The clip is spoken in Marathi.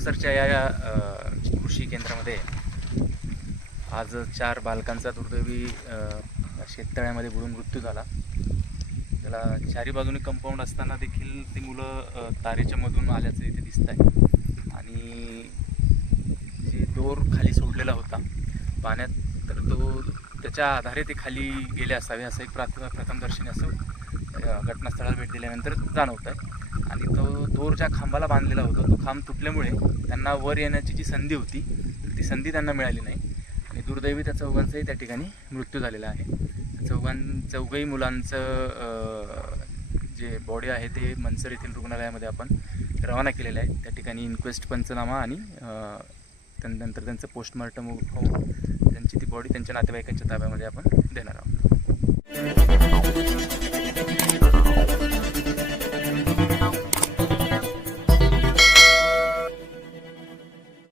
विरगुडसरच्या या कृषी केंद्रामध्ये आज चार बालकांचा दुर्दैवी शेततळ्यामध्ये बुडून मृत्यू झाला. त्याला चारी बाजूने कंपाऊंड असताना देखील ती मुलं तारेच्या मधून आल्याचं इथे दिसत आहे आणि जे दोर खाली सोडलेला होता पाण्यात तर तो त्याच्या आधारे ते खाली गेले असावे असं एक प्राथ प्रथमदर्शनी असं घटनास्थळाला भेट दिल्यानंतर जाणवत आहे आणि तो दोर ज्या खांबाला बांधलेला होता तो खांब तुटल्यामुळे त्यांना वर येण्याची जी संधी होती तर ती संधी त्यांना मिळाली नाही. आणि दुर्दैवी त्या चौघांचाही त्या ठिकाणी मृत्यू झालेला आहे. चौघां चौघही मुलांचं जे बॉडी आहे ते मनसर येथील रुग्णालयामध्ये आपण रवाना केलेलं आहे. त्या ठिकाणी इन्क्वेस्ट पंचनामा आणि त्यानंतर त्यांचं पोस्टमॉर्टम होऊन त्यांची ती बॉडी त्यांच्या नातेवाईकांच्या ताब्यामध्ये आपण देणार आहोत.